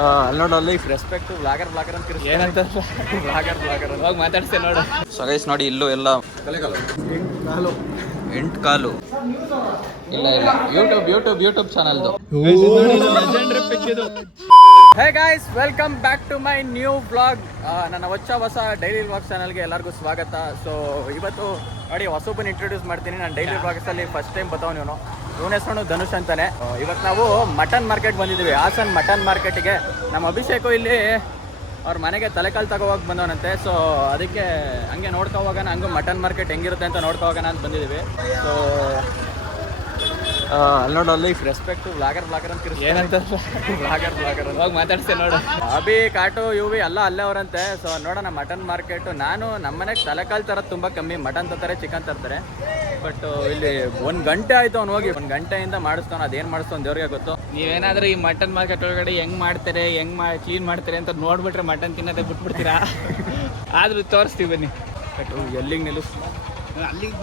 ಅಲ್ಲಿ ನೋಡು ಅಲ್ಲಿ ರೆಸ್ಪೆಕ್ಟ್ ಬ್ಲಾಗರ್ ಅಂತ ಏನಂತ ಬ್ಲಾಗರ್ ಹೋಗಿ ಮಾತಾಡ್ತೇನೆ ನೋಡು. ಸೊ ಗೈಸ್ ನೋಡಿ ಇಲ್ಲೂ ಎಲ್ಲ 8 ಕಾಲು ಇಲ್ಲ ಯೂಟ್ಯೂಬ್ ಚಾನಲ್ದು. Hey guys, welcome back to my new vlog. ನನ್ನ ಹೊಸ ಡೈಲಿ ವ್ಲಾಗ್ ಚಾನಲ್ಗೆ ಎಲ್ಲರಿಗೂ ಸ್ವಾಗತ. ಸೊ ಇವತ್ತು ನೋಡಿ ಹೊಸೊಬ್ಬನ ಇಂಟ್ರೊಡ್ಯೂಸ್ ಮಾಡ್ತೀನಿ. ನಾನು ಡೈಲಿ ವ್ಲಾಗ್ಸಲ್ಲಿ ಫಸ್ಟ್ ಟೈಮ್ ಬರ್ತಾವ್ ಇವನು. ಇವನ ಹೆಸರು ಧನುಷ್ ಅಂತಾನೆ. ಇವತ್ತು ನಾವು ಮಟನ್ ಮಾರ್ಕೆಟ್ ಬಂದಿದ್ದೀವಿ, ಹಾಸನ್ ಮಟನ್ ಮಾರ್ಕೆಟಿಗೆ. ನಮ್ಮ ಅಭಿಷೇಕು ಇಲ್ಲಿ ಅವ್ರ ಮನೆಗೆ ತಲೆಕಾಲು ತಗೋವಾಗ ಬಂದವನಂತೆ. ಸೊ ಅದಕ್ಕೆ ಹಂಗೆ ನೋಡ್ಕೋವಾಗ ಹಂಗೂ ಮಟನ್ ಮಾರ್ಕೆಟ್ ಹೆಂಗಿರುತ್ತೆ ಅಂತ ನೋಡ್ಕೋವಾಗ ಅಂತ ಬಂದಿದ್ದೀವಿ. ಸೊ ಅಲ್ಲಿ ನೋಡು ಅಲ್ಲಿ ರೆಸ್ಪೆಕ್ಟ್ ಬ್ಲಾಗರ್ ಅಂತ ಏನಂತ ಬ್ಲಾಗರ್ ಹೋಗಿ ಮಾತಾಡ್ತೇನೆ ನೋಡು. ಅಭಿ ಕಾಟು ಇವು ಎಲ್ಲ ಅಲ್ಲೇ ಅವರಂತೆ. ಸೊ ನೋಡೋಣ ಮಟನ್ ಮಾರ್ಕೆಟು. ನಾನು ನಮ್ಮನೆಗೆ ತಲೆಕಾಲು ತರೋದು ತುಂಬ ಕಮ್ಮಿ. ಮಟನ್ ತರ್ತಾರೆ, ಚಿಕನ್ ತರ್ತಾರೆ. ಬಟ್ ಇಲ್ಲಿ 1 ಗಂಟೆ ಆಯಿತು ಅವ್ನು ಹೋಗಿ. 1 ಗಂಟೆಯಿಂದ ಮಾಡಿಸ್ತಾನೆ. ಅದೇನು ಮಾಡಿಸ್ತಾನೆ ದೇವ್ರಿಗೆ ಗೊತ್ತು. ನೀವೇನಾದ್ರೂ ಈ ಮಟನ್ ಮಾರ್ಕೆಟ್ ಒಳಗಡೆ ಹೆಂಗೆ ಮಾಡ್ತಾರೆ, ಕ್ಲೀನ್ ಮಾಡ್ತಾರೆ ಅಂತ ನೋಡ್ಬಿಟ್ರೆ ಮಟನ್ ತಿನ್ನೋದೇ ಬಿಟ್ಬಿಡ್ತೀರಾ. ಆದರೂ ತೋರಿಸ್ತೀವಿ ಬನ್ನಿ. ಬಟ್ ಎಲ್ಲಿಗೆ ನಿಲ್ಲಿಸ್ತೀವಿ ಅಲ್ಲಿಗೆ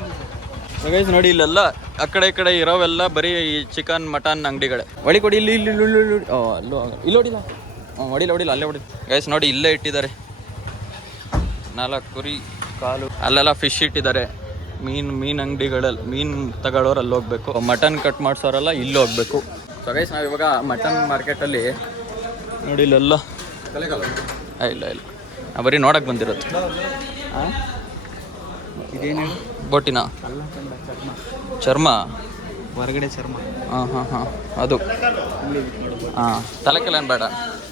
ಗೈಸ್ ನೋಡಿ. ಇಲ್ಲೆಲ್ಲ ಆ ಕಡೆ ಈ ಕಡೆ ಇರೋವೆಲ್ಲ ಬರೀ ಈ ಚಿಕನ್ ಮಟನ್ ಅಂಗಡಿಗಳೇ. ಹೊಡಿ ಕೊಡಿ ಇಲ್ಲಿ ಹೊಡಿಲ್ಲ. ಹೊಡಿಲ್ಲ ಅಲ್ಲೇ ಹೊಡಿ. ಗೈಸ್ ನೋಡಿ ಇಲ್ಲೇ ಇಟ್ಟಿದ್ದಾರೆ 4 ಕುರಿ ಕಾಲು. ಅಲ್ಲೆಲ್ಲ ಫಿಶ್ ಇಟ್ಟಿದ್ದಾರೆ. ಮೀನು ಅಂಗಡಿಗಳಲ್ಲಿ ಮೀನು ತಗೊಳ್ಳೋರು ಅಲ್ಲಿ ಹೋಗ್ಬೇಕು. ಮಟನ್ ಕಟ್ ಮಾಡಿಸೋರೆಲ್ಲ ಇಲ್ಲಿ ಹೋಗ್ಬೇಕು. ಸೊ ಗೈಸ್ ನಾವು ಇವಾಗ ಮಟನ್ ಮಾರ್ಕೆಟಲ್ಲಿ ನೋಡಿ ಇಲ್ಲೆಲ್ಲ ಇಲ್ಲ ನಾವು ಬರೀ ನೋಡಕ್ಕೆ ಬಂದಿರೋದು. ಇದೇನು ಬೋಟಿನ ಚರ್ಮ ಹೊರಗಡೆ ಚರ್ಮ. ಹಾಂ ಅದು ತಲೆಕೆಲ್ಲ ಬೇಡ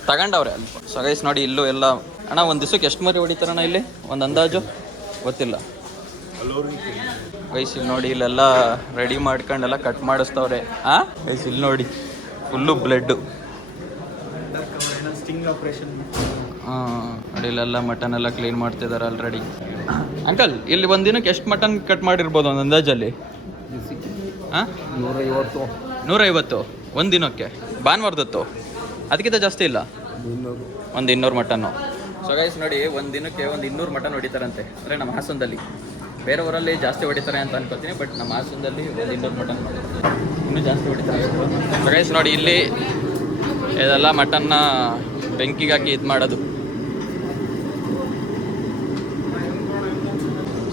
ತಗೊಂಡವ್ರೆ ಅಲ್ಲಿ. ಸೊ ಗೈಸ್ ನೋಡಿ ಇಲ್ಲೂ ಎಲ್ಲ ಅಣ್ಣ ಒಂದು ದಿವಸಕ್ಕೆ ಎಷ್ಟು ಮರಿ ಹೊಡಿತಾರಣ್ಣ ಇಲ್ಲಿ ಒಂದು ಅಂದಾಜು ಗೊತ್ತಿಲ್ಲ ಗೈಸ್. ಇಲ್ಲಿ ನೋಡಿ ಇಲ್ಲೆಲ್ಲ ರೆಡಿ ಮಾಡ್ಕೊಂಡೆಲ್ಲ ಕಟ್ ಮಾಡಿಸ್ತವ್ರೆ. ಗೈಸ್ ಇಲ್ಲಿ ನೋಡಿ ಫುಲ್ಲು ಬ್ಲಡ್ಡು. ನೋಡಿ ಇಲ್ಲೆಲ್ಲ ಮಟನ್ ಎಲ್ಲ ಕ್ಲೀನ್ ಮಾಡ್ತಿದ್ದಾರೆ ಆಲ್ರೆಡಿ. ಅಂಕಲ್ ಇಲ್ಲಿ ಒಂದು ದಿನಕ್ಕೆ ಎಷ್ಟು ಮಟನ್ ಕಟ್ ಮಾಡಿರ್ಬೋದು ಒಂದು ಅಂದಾಜಲ್ಲಿ? 150 ಒಂದು ದಿನಕ್ಕೆ. ಭಾನುವಾರದತ್ತು ಅದಕ್ಕಿಂತ ಜಾಸ್ತಿ ಇಲ್ಲ, ಒಂದು 200 ಮಟನ್ನು. ಸೊ ಗೈಸ್ ನೋಡಿ ಒಂದು ದಿನಕ್ಕೆ 200 ಮಟನ್ ಹೊಡಿತಾರಂತೆ. ಅಂದರೆ ನಮ್ಮ ಹಾಸನದಲ್ಲಿ. ಬೇರೆ ಊರಲ್ಲಿ ಜಾಸ್ತಿ ಹೊಡಿತಾರೆ ಅಂತ ಅನ್ಕೋತೀನಿ. ಬಟ್ ನಮ್ಮ ಹಾಸನದಲ್ಲಿ 200 ಮಟನ್ ಇನ್ನೂ ಜಾಸ್ತಿ ಹೊಡಿತಾರೆ. ಸೊ ಗೈಸ್ ನೋಡಿ ಇಲ್ಲಿ ಇದೆಲ್ಲ ಮಟನ್ನ ಬೆಂಕಿಗೆ ಹಾಕಿ ಇದು ಮಾಡೋದು.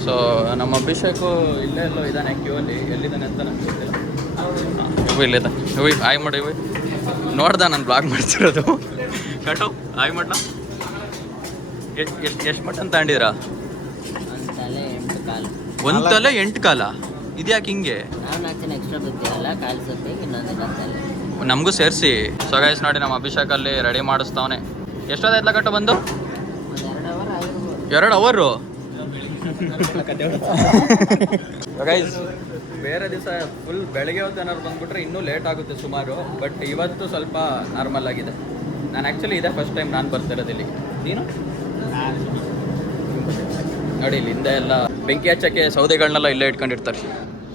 ಸೊ ನಮ್ಮ ಅಭಿಷೇಕು ಇಲ್ಲೇ ಎಲ್ಲೋ ಇದ್ದಾನೆ ಕ್ಯೂ ಅಲ್ಲಿ. ಎಲ್ಲಿದ್ದಾನೆ ಅಂತ ನನಗೆ ಗೊತ್ತಿಲ್ಲ. ಇಲ್ಲಿದ್ದಾನೆ. ಆಯ್ ಮಾಡಿ ನೋಡ್ದ ನಾನು ಬ್ಲಾಗ್ ಮಾಡ್ತಿರೋದು. ಕಟೋ ಆಯ್ ಮಾಡಣ. ಎಷ್ಟು ಮಟನ್ ತಗೊಂಡಿರಾ? ಒಂದು ತಲೆ 8 ಕಾಲ. ಇದ್ಯಾಕೆ ಹಿಂಗೆ? ನಮಗೂ ಸೇರಿಸಿ. ಸೊ ಗೈಸ್ ನೋಡಿ ನಮ್ಮ ಅಭಿಷೇಕಲ್ಲಿ ರೆಡಿ ಮಾಡಿಸ್ತಾವನೆ. ಎಷ್ಟೊತ್ತಾಯ್ತಲ್ಲ ಕಟ್ಟ ಬಂದು? 2 ಅವರು. ಗೈಸ್ ಬೇರೆ ದಿವಸ ಫುಲ್ ಬೆಳಗ್ಗೆ ಹೊತ್ತು ಏನಾದ್ರು ಬಂದ್ಬಿಟ್ರೆ ಇನ್ನೂ ಲೇಟ್ ಆಗುತ್ತೆ ಸುಮಾರು. ಬಟ್ ಇವತ್ತು ಸ್ವಲ್ಪ ನಾರ್ಮಲ್ ಆಗಿದೆ. ನಾನು ಆ್ಯಕ್ಚುಲಿ ಇದೇ ಫಸ್ಟ್ ಟೈಮ್ ನಾನು ಬರ್ತಿರೋದು ಇಲ್ಲಿ. ನೀನು ನೋಡಿ ಇಲ್ಲಿಂದ ಎಲ್ಲ ಬೆಂಕಿ ಹಚ್ಚಕ್ಕೆ ಸೌದೆಗಳನ್ನೆಲ್ಲ ಇಲ್ಲೇ ಇಟ್ಕೊಂಡಿರ್ತಾರೆ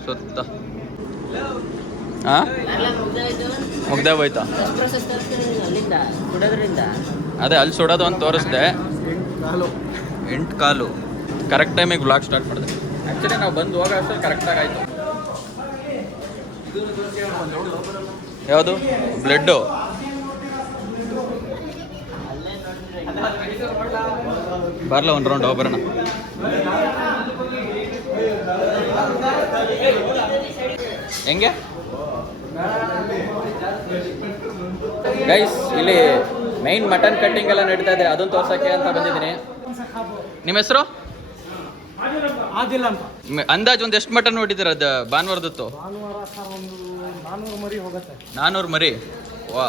ಸುತ್ತ. ಮುಗ್ದೇ ಹೋಯ್ತಾ? ಅದೇ ಅಲ್ಲಿ ಸುಡೋದು ಅಂತ ತೋರಿಸ್ದೆ. 8 ಕಾಲು ಕರೆಕ್ಟ್ ಟೈಮಿಗೆ ಬ್ಲಾಗ್ ಸ್ಟಾರ್ಟ್ ಮಾಡಿದೆ. ಆ್ಯಕ್ಚುಲಿ ನಾವು ಬಂದು ಹೋಗೋ ಅಷ್ಟರಲ್ಲಿ ಕರೆಕ್ಟಾಗಿ ಆಯಿತು. ಯಾವುದು ಬ್ಲಡ್ಡು? ಬರಲ್ಲ ಒಂದು ರೌಂಡ್ ಹೋಗ್ಬರೋಣ. ಹೆಂಗೆ ಗೈಸ್ ಇಲ್ಲಿ ಮೈನ್ ಮಟನ್ ಕಟ್ಟಿಂಗ್ ಎಲ್ಲ ನಡೀತಾ ಇದೆ. ಅದನ್ನು ತೋರ್ಸೋಕ್ಕೆ ಅಂತ ಬಂದಿದ್ದೀನಿ. ನಿಮ್ಮ ಹೆಸರು? ಅಂದಾಜು ಒಂದು ಎಷ್ಟು ಮಟನ್ ಹೊಡಿತೀರ ಅದು ಭಾನುವಾರದತ್ತು? 400 ಮರಿ. ವಾ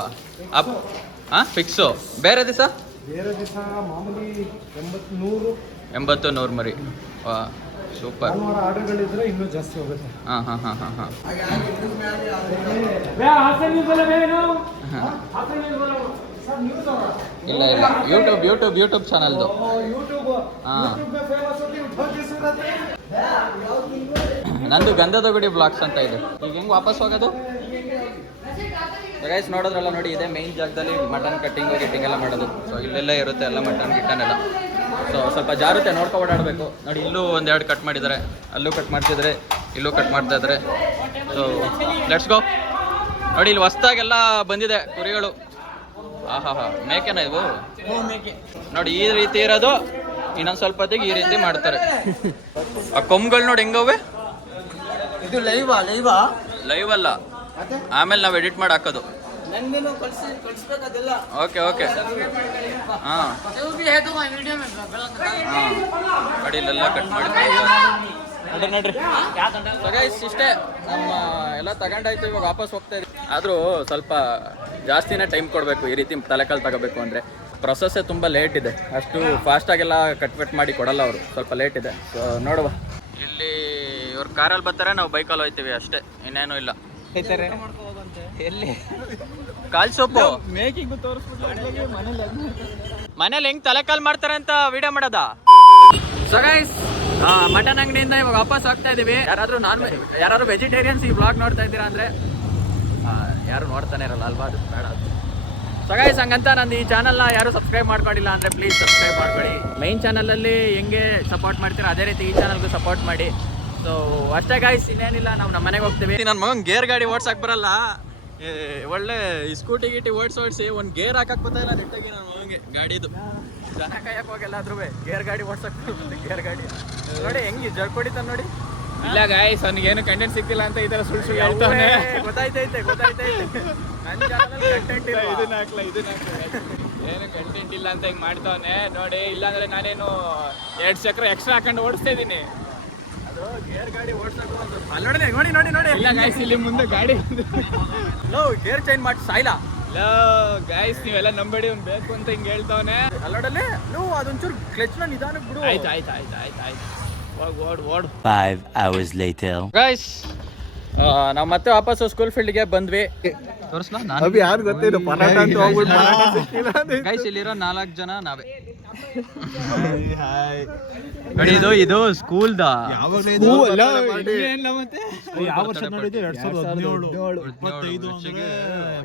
ಅಪ್ ಫಿಕ್ಸು. ಬೇರೆ ದಿವಸ 80-100 ಮರಿ. ವಾ ಸೂಪರ್. ಇಲ್ಲ ಯೂಟ್ಯೂಬ್ ಚಾನಲ್ದು. ನಂದು ಗಂಧದ ಗುಡಿ ಬ್ಲಾಗ್ಸ್ ಅಂತ ಇದೆ. ಈಗ ಹೆಂಗೆ ವಾಪಸ್ ಹೋಗೋದು? ಗೈಸ್ ನೋಡೋದ್ರಲ್ಲ ನೋಡಿ ಇದೇ ಮೇನ್ ಜಾಗದಲ್ಲಿ ಮಟನ್ ಕಟ್ಟಿಂಗು ಎಲ್ಲ ಮಾಡೋದು. ಸೊ ಇಲ್ಲೆಲ್ಲ ಇರುತ್ತೆ ಎಲ್ಲ ಮಟನ್ ಗಿಟ್ಟನೆಲ್ಲ. ಸೊ ಸ್ವಲ್ಪ ಜಾರುತ್ತೆ, ನೋಡ್ಕೊ ಓಡಾಡಬೇಕು. ನೋಡಿ ಇಲ್ಲೂ 1-2 ಕಟ್ ಮಾಡಿದ್ದಾರೆ, ಅಲ್ಲೂ ಕಟ್ ಮಾಡ್ತಿದ್ದಾರೆ, ಇಲ್ಲೂ ಕಟ್ ಮಾಡ್ತಾ ಇದ್ದಾರೆ. So let's go. ನೋಡಿ ಇಲ್ಲಿ ಹೊಸ್ದಾಗೆಲ್ಲ ಬಂದಿದೆ ಕುರಿಗಳು. ಆಹಾ ಮೇಕೆನ ಇವು ನೋಡಿ, ಈ ರೀತಿ ಇರೋದು. ಇನ್ನೊಂದು ಸ್ವಲ್ಪ ಹೊತ್ತಿಗೆ ಈ ರೀತಿ ಮಾಡ್ತಾರೆ. ಆ ಕೊಂಬುಗಳು ನೋಡಿ ಹೆಂಗವೆ. ಇದು ಲೈವ್ ಅಲ್ಲ, ಆಮೇಲೆ ನಾವು ಎಡಿಟ್ ಮಾಡಿ ಹಾಕೋದು. ಓಕೆ ಹಾಂ ಅಡಿಲೆಲ್ಲ ಕಟ್ ಮಾಡಿ ನೋಡ್ರಿ. ಇಷ್ಟೇ ನಮ್ಮ ಎಲ್ಲ ತಗೊಂಡಾಯ್ತು. ಇವಾಗ ವಾಪಸ್ ಹೋಗ್ತಾ ಇದ್ವಿ. ಆದರೂ ಸ್ವಲ್ಪ ಜಾಸ್ತಿನೇ ಟೈಮ್ ಕೊಡಬೇಕು. ಈ ರೀತಿ ತಲೆಕಾಲು ತಗೋಬೇಕು ಅಂದರೆ ಪ್ರೊಸೆಸ್ಸೇ ತುಂಬ ಲೇಟ್ ಇದೆ. ಅಷ್ಟು ಫಾಸ್ಟಾಗೆಲ್ಲ ಕಟ್ ಮಾಡಿ ಕೊಡಲ್ಲ ಅವರು, ಸ್ವಲ್ಪ ಲೇಟ್ ಇದೆ. ಸೊ ನೋಡುವ, ಇಲ್ಲಿ ಇವ್ರು ಕಾರಲ್ಲಿ ಬರ್ತಾರೆ, ನಾವು ಬೈಕಲ್ಲಿ ಹೋಗ್ತೀವಿ ಅಷ್ಟೇ, ಇನ್ನೇನು ಇಲ್ಲ. ಎಲ್ಲಿ ಕಾಲ್ ಸೊಪ್ಪು ಮೇಕಿಂಗ್ ಮನೇಲಿ ಹೆಂಗ್ ತಲೆಕಾಲ್ ಮಾಡ್ತಾರೆ ಅಂತ ವಿಡಿಯೋ ಮಾಡೋದ. ಸೊ ಗೈಸ್, ಮಟನ್ ಅಂಗಡಿಯಿಂದ ಇವಾಗ ವಾಪಸ್ ಹೋಗ್ತಾ ಇದೀವಿ. ಯಾರಾದ್ರೂ ವೆಜಿಟೇರಿಯನ್ಸ್ ಈ ವ್ಲಾಗ್ ನೋಡ್ತಾ ಇದ್ದೀರಾ ಅಂದ್ರೆ ಯಾರು ನೋಡ್ತಾನೆ ಇರಲ್ಲ ಅಲ್ವಾ, ಅದು ಬೇಡ. ಸೊ ಗೈಸ್, ಹಂಗಂತ ನಂದು ಈ ಚಾನಲ್ನ ಯಾರು ಸಬ್ಸ್ಕ್ರೈಬ್ ಮಾಡ್ಕೊಂಡಿಲ್ಲ ಅಂದ್ರೆ ಪ್ಲೀಸ್ ಸಬ್ಸ್ಕ್ರೈಬ್ ಮಾಡ್ಕೊಳ್ಳಿ. ಮೈನ್ ಚಾನಲಲ್ಲಿ ಹೆಂಗೆ ಸಪೋರ್ಟ್ ಮಾಡ್ತೀರಾ ಅದೇ ರೀತಿ ಈ ಚಾನಲ್ಗೂ ಸಪೋರ್ಟ್ ಮಾಡಿ. ಸೊ ಅಷ್ಟೇ ಗೈಸ್, ಇನ್ನೇನಿಲ್ಲ. ನಾವು ನಮ್ಮ ಮನೆಗೆ ಹೋಗ್ತೀವಿ. ನನ್ನ ಮಗನ್ ಗೇರ್ ಗಾಡಿ ಓಡ್ಸಕ್ ಬರಲ್ಲ. ಒಳ್ಳೆ ಸ್ಕೂಟಿ ಗೀಟಿ ಓಡಿಸಿ ಒಂದು ಗೇರ್ ಹಾಕಕ್ ಗೊತ್ತಾಯಿಲ್ಲ ನೆಟ್ಟಾಗಿ ನನ್ನ ಮಗನಿಗೆ ಗಾಡಿದು. ಜನ ಕಾಯಕ್ ಹೋಗೆಲ್ಲಾದ್ರೂ ಗೇರ್ ಗಾಡಿ ಓಡ್ಸಕ್ ಗೇರ್ ಗಾಡಿ ನೋಡಿ ಹೆಂಗೆ ಜರ್ಕೊಡಿತಾನೆ ನೋಡಿ. ಇಲ್ಲ ಗಾಯ್ಸ್, ಅವ್ನಿಗೇನು ಕಂಟೆಂಟ್ ಸಿಕ್ತಿಲ್ಲ ಅಂತ ಈ ತರ ಸುಳ್ಳು ಹೇಳ್ತಾನೆ. ಗೊತ್ತಾಯ್ತೈತೆ ನನ್ನ ಚಾನಲ್ ಕಂಟೆಂಟ್ ಇಲ್ಲ. ಇದನ್ನ ಹಾಕ್ಲ ಏನು ಕಂಟೆಂಟ್ ಇಲ್ಲ ಅಂತ ಹಿಂಗೆ ಮಾಡ್ತಾವನೆ ನೋಡಿ. ಇಲ್ಲಾಂದ್ರೆ ನಾನೇನು 2 ಚಕ್ರ ಎಕ್ಸ್ಟ್ರಾ ಹಾಕೊಂಡು ಓಡಿಸ್ತಾ ಇದ್ದೀನಿ. ಅದು ಗೇರ್ ಗಾಡಿ ಓಡ್ಸಕ್ ನೋಡಿ. ಇಲ್ಲ ಗಾಯ್ಸ್, ಇಲ್ಲಿ ಮುಂದೆ ಗಾಡಿ ಗೇರ್ ಚೇಂಜ್ ಮಾಡಿ ಸಾಯ್ಲಾ. ಗಾಯ್ಸ್, ನೀವೆಲ್ಲ ನಂಬೇಡಿ, ಅವ್ನು ಬೇಕು ಅಂತ ಹಿಂಗೆ ಹೇಳ್ತಾವನೆ. ಅಲ್ಲೋಡಲ್ಲೇ ನೀವು ಅದೊಂಚೂರು ಕ್ಲಚ್ನ ನಿಧಾನಕ್ಕೆ ಬಿಡು. ಆಯ್ತು ಓಡ್ 5 hours later. ಗೈಸ್, ನಾವು ಮತ್ತೆ ವಾಪಸ್ ಸ್ಕೂಲ್ ಫೀಲ್ಡ್ಗೆ ಬಂದ್ವಿ. ತೋರಿಸ್ಲಾ ನಾನು ಯಾರು ಗೊತ್ತಿಲ್ಲ ಪರಾಟ ಅಂತ ಹೋಗ್ಬಿಟ್ಟು. ಗೈಸ್, ಇಲ್ಲಿರೋ 4 ಜನ ನಾವೇ. ನೋಡಿ, ಇದು ಸ್ಕೂಲ್ದ. ಯಾವ ವರ್ಷ ನೋಡಿದ್ದು? 2017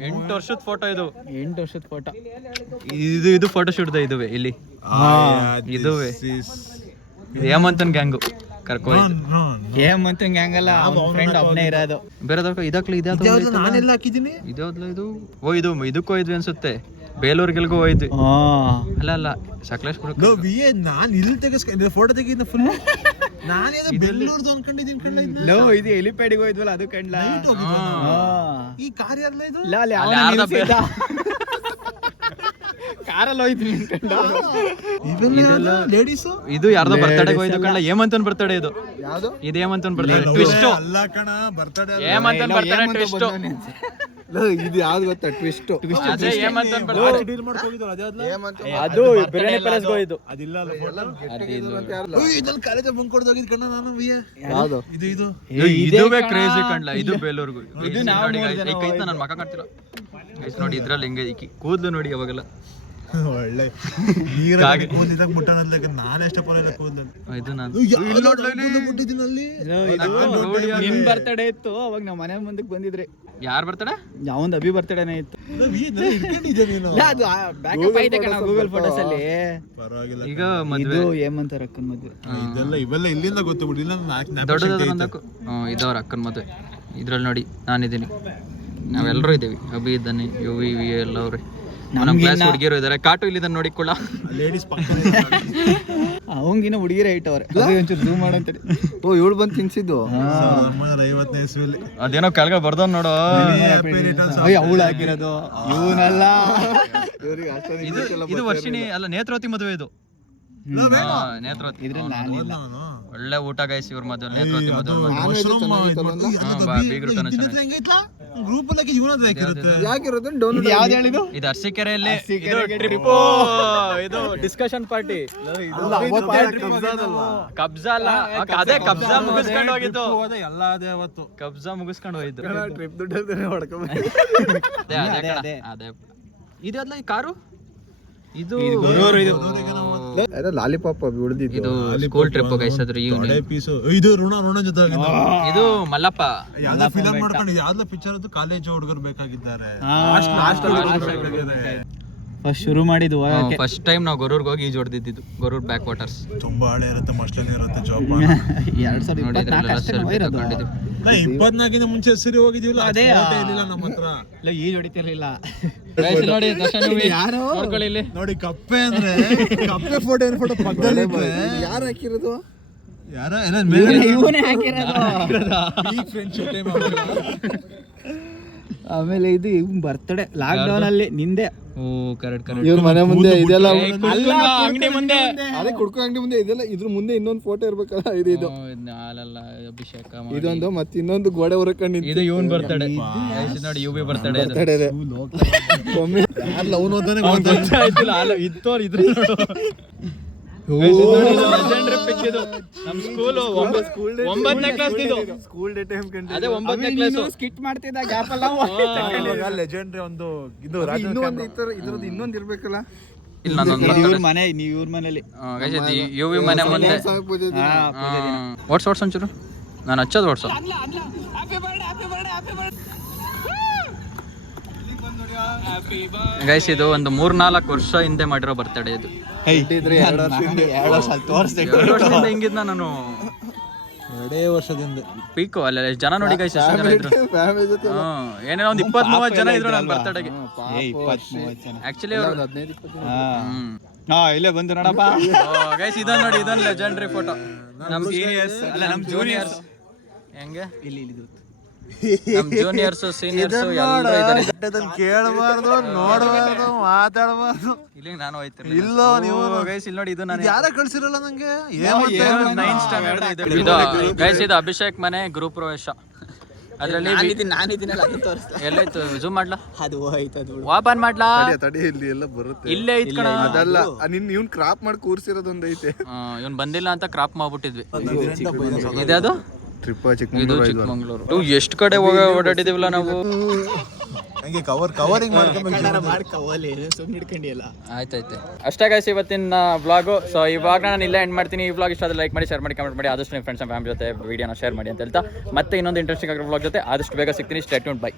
8 ವರ್ಷದ ಫೋಟೋ ಇದು. 8 ವರ್ಷದ ಫೋಟೋ ಇದು ಫೋಟೋ ಶೂಟ್ ಇದುವೆ ಇಲ್ಲಿ. ಇದುವೆ ಹೇಮಂತನ್ ಗ್ಯಾಂಗು ಹೇಮಂತನ್ ಗ್ಯಾಂಗ್ ಅಲ್ಲ, ಫ್ರೆಂಡ್ ಒಬ್ಬನೇ ಇರೋದು. ಬೇರೆ ಇದಕ್ಲಿ ನಾನೆಲ್ಲ ಹಾಕಿದ್ದೀನಿ. ಇದು ಇದಕ್ಕೂ ಹೋಯ್ದ್ವಿ ಅನ್ಸುತ್ತೆ, ಬೇಲೂರ್ಗೆಲ್ಗೂ ಹೋಯ್ದ್ವಿ. ಅಲ್ಲ ಸಕಲೇಶ್ಪುರ. ನಾನು ಇಲ್ಲಿ ತೆಗಿಸ್ಕೊಂಡು ಫೋಟೋ ತೆಗಿದ್ನ ಫುಲ್. ನಾನೇನೋ ಬೆಂಗಳೂರ್ದು ಅನ್ಕೊಂಡಿದ್ದೀನಿ. ಇದು ಎಲಿಪ್ಯಾಡಿಗೆ ಹೋಯ್ದ್ವಲ್ಲ, ಅದು ಕಂಡ್ಲಾ. ಈ ಕಾರ್ ಯಾರಲ್ಲ ಇದು? ಕಾರಲ್ಲಿ ಹೋಯ್ತೀನಿ ಲೇಡೀಸು. ಇದು ಯಾರ್ದೋ ಬರ್ತಡೆಗೆ ಹೋಯ್ತು ಕಣ್ಣ, ಹೇಮಂತನ್ ಬರ್ತಡೆ ಇದು. ಯಾವುದು ಇದು ಹೇಮಂತನ್ ಬರ್ತಡೆ ಟ್ವಿಸ್ಟ್. ಅಲ್ಲ ಕಣ, ಬರ್ತಡೆ ಹೇಮಂತನ್ ಬರ್ತಡೆ ಟ್ವಿಸ್ಟ್. ಇದು ಯಾವ್ದು ಗೊತ್ತಾ ಟ್ವಿಸ್ಟ್? ಅದೇ ಹೇಮಂತನ್ ಬರ್ತಡೆ. ಡೀಲ್ ಮಾಡ್ಕೊಂಡಿದ್ರು ಅದು ಬಿರಿಯಾನಿ ಪ್ಯಾಲೇಸ್ಗೆ ಹೋಯ್ತು. ಅದಿಲ್ಲ ಇದನ್ನ ಕಾಲೇಜ್ ಬಂಕ್ ಕೊಡ್ದು ಹೋಗಿದ್ ಕಣ್ಣ ನಾನು. ಯಾವುದು ಇದು ಇದುವೇ ಕ್ರೇಜಿ ಕಣ್ಣ. ಇದು ಬೇಲೂರ್ಗು. ಇದು ನೋಡಿ ನನ್ನ ಮಕ್ಕ ಕಾಣ್ತಿಲ್ಲ ನೋಡಿ. ಇದ್ರಲ್ಲಿ ಹಿಂಗೆ ಕೂದ್ಲು ನೋಡಿ ಅವಾಗೆಲ್ಲ ಒಳ್ಳೆ ಕೂದಿದಾಗ ಮುಟ್ಟನಲ್ಲ. ನಾನು ಎಷ್ಟ ಪರಲ್ಲ ಕೂದಲು. ಇದು ನಾನು ನಿನ್ ಬರ್ತಡೇ ಇತ್ತು ಅವಾಗ ನಮ್ಮ ಮನೆ ಮುಂದಕ್ಕೆ ಬಂದಿದ್ರಿ. ಯಾರ್ ಬರ್ತಡೆ? ಯಾವಂದ್ ಅಭಿ ಬರ್ತಡೇನೇ ಇತ್ತು. ಅದು ಬ್ಯಾಕಪ್ ಐತೆ ಕಣ ಗೂಗಲ್ ಫೋಟೋಸ್ ಅಲ್ಲಿ. ಪರವಾಗಿಲ್ಲ. ಈಗ ಮದುವೆ ಹೇಮಂತ ಅಕ್ಕನ ಮದುವೆ ಇವೆಲ್ಲ ಇಲ್ಲಿಂದ ಗೊತ್ತುಬಿಟ್ಟಿಲ್ಲ. ದೊಡ್ಡದೊಂದಕ್ಕೂ ಇದವ್ರ ಅಕ್ಕನ ಮದುವೆ. ಇದ್ರಲ್ಲಿ ನೋಡಿ ನಾನಿದ್ದೀನಿ, ನಾವೆಲ್ಲರೂ ಇದ್ದೀವಿ. ಅಭಿ ಇದ್ದಾನೆ, ಯುವಿ ಎಲ್ಲ ಅವ್ರೆ. ನಮ್ಮ ಕ್ಲಾಸ್ ಹುಡುಗಿಯರು ಇದಾರೆ. ಕಾಟು ಇಲ್ಲಿದ್ದಾನೆ ನೋಡಿ ಕೂಡ. ಲೇಡೀಸ್ ಅವಂಗಿನ ಹುಡುಗಿರ ಐಟ್ ಅವ್ರೆ. ಒಂಚೂರು ಝೂಮ್ ಮಾಡಂತೇಳಿ. ಓ, ಇವಳು ಬಂದು ತಿನ್ಸಿದ್ದು 50ನೇ ಇಸ್ವಿಲಿ. ಅದೇನೋ ಕೆಳಗೆ ಬರ್ದವ್ ನೋಡು. ಅವಳು ಹಾಕಿರೋದು ಇವನಲ್ಲ. ಇದು ವರ್ಷಿಣಿ ಅಲ್ಲ, ನೇತ್ರಾವತಿ ಮದುವೆ ಇದು. ನೇತ್ರಾವತಿ. ಒಳ್ಳೆ ಊಟ ಗೈಸ್ ಇವ್ರ ಮದುವೆ. ನೇತ್ರಾವತಿ ಮದುವೆ ಗ್ರೂಪ್ ಯಾವ್ದು ಹೇಳಿದ್ದು? ಇದು ಅರಸೀಕೆರೆಯಲ್ಲಿ ಇದು ಡಿಸ್ಕಷನ್ ಪಾರ್ಟಿ. ಕಬ್ಜಾ ಅಲ್ಲ, ಅದೇ ಕಬ್ಜಾ ಮುಗಿಸ್ಕೊಂಡು ಹೋಗಿದ್ದು. ಎಲ್ಲ ಅದೇ ಅವತ್ತು ಕಬ್ಜಾ ಮುಗಿಸ್ಕೊಂಡು ಹೋಗಿದ್ದು. ಟ್ರಿಪ್ ದುಡ್ಡು ಅದೇ ಇದು ಅಲ್ಲ ಈ ಕಾರು. ಇದು ಲಾಲಿಪಾಪ್ ಉಳಿದಿದ್ದು. ಇದು ಸ್ಕೂಲ್ ಟ್ರಿಪ್ ಗೈಸ್. ಅದ್ರ ಇದು ಋಣ ಜೊತೆ ಇದು ಮಲ್ಲಪ್ಪ ಫಿಲಂ ಮಾಡ್ಕೊಂಡು ಯಾವ್ದೋ ಪಿಕ್ಚರ್ ಅದು ಕಾಲೇಜ್ ಹುಡುಗರು ಬೇಕಾಗಿದ್ದಾರೆ. ಫಸ್ಟ್ ಶುರು ಮಾಡಿದ್ದು ಫಸ್ಟ್ ಟೈಮ್ ನಾವು ಗೊರೂರ್ಗೆ ಹೋಗಿ ಈಜು ಹೊಡೆದಿದ್ದು. ಗೊರೂರ್ ಬ್ಯಾಕ್ ವಾಟರ್ಸ್ ತುಂಬಾ ಹಳೆ ಇರುತ್ತೆ, ಮಸ್ಟಲ್ಲಿ ಇರುತ್ತೆ. ಜೋಪಾನ 2024 ಮುಂಚೆ ಸರಿ ಹೋಗಿದೀವಲ್ಲ, ಅದೇ ಇರ್ಲಿಲ್ಲ ನಮ್ಮ ಹತ್ರ. ಈಜು ಹೊಡಿತಿರ್ಲಿಲ್ಲ. ನೋಡಿ ದರ್ಶನ್ movie. ಯಾರು ನೋಡ್ಕೊಳ್ಳಿ ಇಲ್ಲಿ. ನೋಡಿ ಕಪ್ಪೆ ಅಂದ್ರೆ ಕಪ್ಪೆ ಫೋಟೋ ಪಕ್ಕದಲ್ಲಿ ಯಾರು ಹಾಕಿರೋದು? ಯಾರ ಮೇಲೆ ಇವನೇ ಹಾಕಿರೋದು. ಆಮೇಲೆ ಇದು ಇವ್ನ್ ಬರ್ತಡೆ ಲಾಕ್ ಡೌನ್ ಅಲ್ಲಿ ನಿಂದೆ. ಓ ಕರೆಕ್ಟ್ ಇವ್ರ ಮನೆ ಮುಂದೆ ಇದೆಲ್ಲ ಅಂಗಡಿ ಮುಂದೆ. ಅದೇ ಕುಡ್ಕೋ ಅಂಗಡಿ ಮುಂದೆ ಇದೆಲ್ಲ. ಇದ್ರ ಮುಂದೆ ಇನ್ನೊಂದು ಫೋಟೋ ಇರ್ಬೇಕಲ್ಲ. ಇದು ಹಾಲಲ್ಲ ಅಭಿಷೇಕ ಇದೊಂದು ಮತ್ತೆ ಇನ್ನೊಂದು ಗೋಡೆ ಹೊರಕೊಂಡು ಇದು ಇವನ್ ಬರ್ತಡೆ ನೋಡಿ. ಯುವಿ ಬರ್ತಡೆ ಒಮ್ಮೆ ಯಾರು ಲವ್ ನೋತಾನೆ ಇತ್ತೋರ್ ಇದ್ರ ನಮ್ ಸ್ಕೂಲ್ 9ನೇ ಕ್ಲಾಸ್ ಇದು. ಸ್ಕೂಲ್ ಡೇ ಟೈಮ್ ಅದೇ 9ನೇ ಕ್ಲಾಸ್ ಸ್ಕಿಟ್ ಮಾಡ್ತಿದ್ದ ಗ್ಯಾಪ್ ಅಲ್ಲ. ಲೆಜೆಂಡ್ರಿ ಒಂದು ಇದು ಇನ್ನೊಂದು ಇದ್ರದ್ದು ಇನ್ನೊಂದು ಇರ್ಬೇಕಲ್ಲ. ಇಲ್ಲ ನಾನು ಇವ್ರ ಮನೆ ನೀವು ಇವ್ರ ಮನೇಲಿ ಯುವಿ ಮನೆ ಮುಂದೆ ಓಡ್ಸ್ ಒಂಚೂರು ನಾನು ಹಚ್ಚೋದು ಓಡ್ಸೋ. ಗೈಸ್ ಇದು ಒಂದು 3-4 ವರ್ಷ ಹಿಂದೆ ಮಾಡಿರೋ ಬರ್ತಡೇ ಇದು. 2 ವರ್ಷ ವರ್ಷದಿಂದ ಹಿಂಗಿದ್ನ ನಾನು 2 ವರ್ಷದಿಂದ ಪೀಕು ಅಲ್ಲ ಜನ ನೋಡಿ ಗೈಸ್ ಎಷ್ಟು ಜನ ಇದ್ರು. ಏನೇನೋ ಒಂದು 20-30 ಜನ ಇದ್ರು ನನ್ನ ಬರ್ತಡೆಗೆ. 20-30 ಜನ ಆಕ್ಚುಲಿ 15-20 ಇಲ್ಲೇ ಬಂದು ನೋಡಪ್ಪ. ಗೈಸ್ ಇದನ್ನ ನೋಡಿ, ಇದನ್ನ ಲೆಜೆಂಡರಿ ಫೋಟೋ. ನಮ್ ಸೀನಿಯರ್ಸ್ ಅಲ್ಲ ನಮ್ ಜೂನಿಯರ್ಸ್ ಹೆಂಗೆ ನಮ್ ಜೂನಿಯರ್ಸ್ ಸೀನಿಯರ್ಸ್ ಎಲ್ಲರೂ ಇದ್ದಾರೆ. ಕೇಳಬಾರ್ದು, ನೋಡಬಾರ್ದು, ಮಾತಾಡಬಾರ್ದು. ಇಲ್ಲಿ ನಾನು ಹೋಯ್ತಿರ್ಲಿಲ್ಲ. ಇಲ್ಲ ನೀವು ಗೈಸ್ ಇಲ್ಲಿ ನೋಡಿ, ಇದು ನಾನು ಯಾರ ಕಳ್ಸಿರಲ್ಲ ನಂಗೆ. 9th ಸ್ಟ್ಯಾಂಡರ್ಡ್ ಇದು ಗೈಸ್. ಇದು ಅಭಿಷೇಕ್ ಮನೆ ಗೃಹ ಪ್ರವೇಶ. ಅದ್ರಲ್ಲಿ ಎಲ್ಲೈತು ಜೂಮ್ ಮಾಡ್ಲಾ, ಅದು ಹೋಯ್ತು. ಓಪನ್ ಮಾಡ್ಲಾ, ತಡಿ ಇಲ್ಲಿ ಎಲ್ಲ ಬರುತ್ತೆ. ಇಲ್ಲೇ ಐತ್ ಕಣ. ಅದಲ್ಲ ಇವ್ನ್ ಕ್ರಾಪ್ ಮಾಡಿ ಕೂರ್ಸಿರೋದೊಂದು ಐತೆ. ಇವ್ನ್ ಬಂದಿಲ್ಲ ಅಂತ ಕ್ರಾಪ್ ಮಾಡ್ಬಿಟ್ಟಿದ್ವಿ. ಇದ್ಯಾವುದು ಟ್ರಿಪ್ ಇದು ಚಿಕ್ಕಮಂಗ್ಳೂರು. ಎಷ್ಟು ಕಡೆ ಓಡಾಡಿದಿವಲ್ಲ ನಾವು. ಹಂಗೆ ಕವರಿಂಗ್ ಆಯ್ತಾಯ್ತು ಅಷ್ಟೇ ಗೈಸ್ ಇವತ್ತಿನ ವ್ಲಾಗು. ಸೊ ಇವಾಗ ನಾನು ಇಲ್ಲೇ ಎಂಡ್ ಮಾಡ್ತೀನಿ. ಈ ವ್ಲಾಗ್ ಇಷ್ಟ ಆದರೆ ಲೈಕ್ ಮಾಡಿ, ಶೇರ್ ಮಾಡಿ, ಕಮೆಂಟ್ ಮಾಡಿ. ಆದಷ್ಟು ನಿಮ್ಮ ಫ್ರೆಂಡ್ಸ್ ಫ್ಯಾಮಿಲಿ ಜೊತೆ ವಿಡಿಯೋನ ಶೇರ್ ಮಾಡಿ ಅಂತ ಹೇಳ್ತಾ ಮತ್ತೆ ಇನ್ನೊಂದು ಇಂಟ್ರೆಸ್ಟಿಂಗ್ ಆಗಿರೋ ವ್ಲಾಗ್ ಜೊತೆ ಆದಷ್ಟು ಬೇಗ ಸಿಗ್ತೀನಿ. Stay tuned, by.